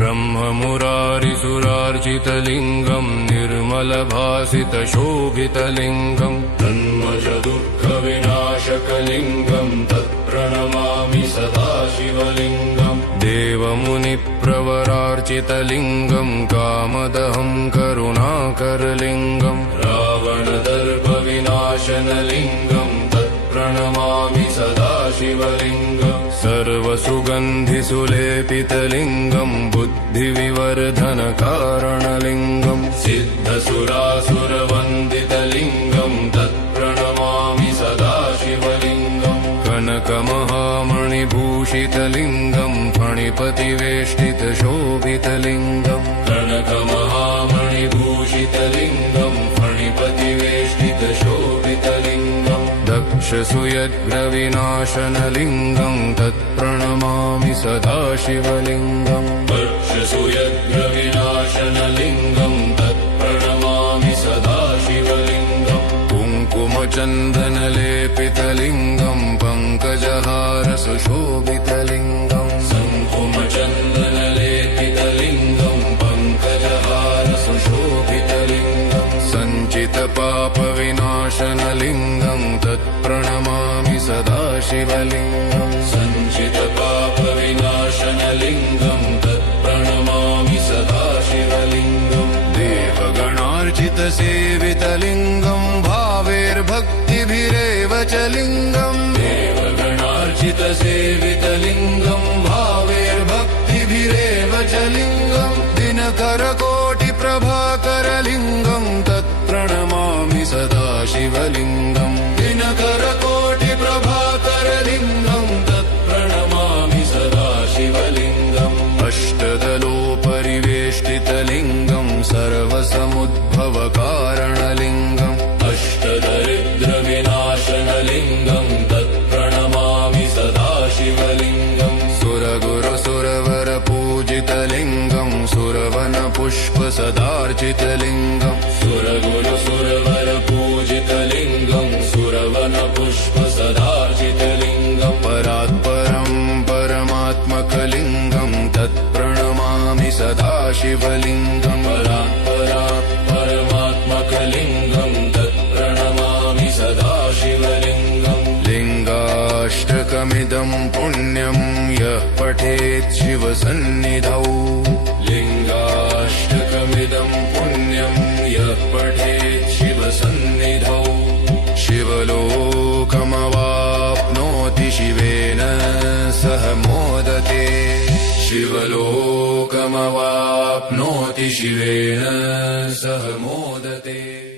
ब्रह्ममुरारिसुरार्चितलिङ्गम् निर्मलभासितशोभितलिङ्गम् तन्मजदुःखविनाशकलिङ्गम् तत्प्रणमामि सदाशिवलिङ्गम् देवमुनिप्रवरार्चितलिङ्गम् कामदहम् करुणाकरलिङ्गम् रावणदर्पविनाशनलिङ्गम् तत्प्रणमामि सदाशिवलिङ्गम् सर्वसुगन्धिसुलेपितलिङ्गम् बुद्धिविवर्धनकारणलिङ्गम् सिद्धसुरासुरवन्दितलिङ्गम् तत्प्रणमामि सदाशिवलिङ्गम् कनकमहामणिभूषितलिङ्गम् फणिपतिवेष्टितशोभितलिङ्गम् कनकमहामणिभूषितलिङ्गम् फणिपतिवेष्टितशोभितलिङ्गम् दक्षसुयज्ञविनाशनलिङ्गम् तत्प्रणमामि सदाशिवलिङ्गम् दक्षसुयज्ञविनाशनलिङ्गम् तत्प्रणमामि सदाशिवलिङ्गम् कुङ्कुमचन्दनलेपितलिङ्गम् पङ्कजहारसुशोभितलिङ्गम् कुङ्कुमचन्दनलेपितलिङ्गम् पङ्कजहारसुशोभितलिङ्गम् सञ्चितपापविनाशनलिङ्गम् तत्प्रणमामि सदाशिवलिङ्गम् सञ्चितपापविनाशनलिङ्गम् तत्प्रणमामि सदाशिवलिङ्गम् देवगणार्चितसेवितलिङ्गम् भावैर्भक्तिभिरेव च लिङ्गम् देवगणार्चितसेवितलिङ्गम् भावैर्भक्तिभिरेव च लिङ्गम् दिनकरकोटिप्रभाकरलिङ्गम् तत्प्रणमामि सदाशिवलिङ्गम् दिनकरकोटिप्रभाकरलिङ्गम् तत्प्रणमामि सदाशिवलिङ्गम् अष्टदलोपरिवेष्टितलिङ्गम् सर्वसमुद्भवकारणलिङ्गम् अष्टदरिद्रविनाशनलिङ्गम् तत्प्रणमामि सदाशिवलिङ्गम् सुरगुरुसुरवरपूजितलिङ्गम् सुरवनपुष्पसदार्चितलिङ्गम् सुरगुरुसुरवरपूजितलिङ्गम् सुरवनपुष्पसदार्चितलिङ्गम् परात्परम् परमात्मकलिङ्गम् तत्प्रणमामि सदाशिवलिङ्गम् परमात्मकलिङ्गम् तत्प्रणमामि सदाशिवलिङ्गम् लिङ्गाष्टकमिदम् पुण्यम् यः पठेत् शिवसन्निधौ लिङ्गाष्टकमिदं पुण्यं यः पठेत् शिवसन्निधौ शिवलोकमवाप्नोति शिवेन सह मोदते शिवलोकमवाप्नोति शिवेन सह मोदते।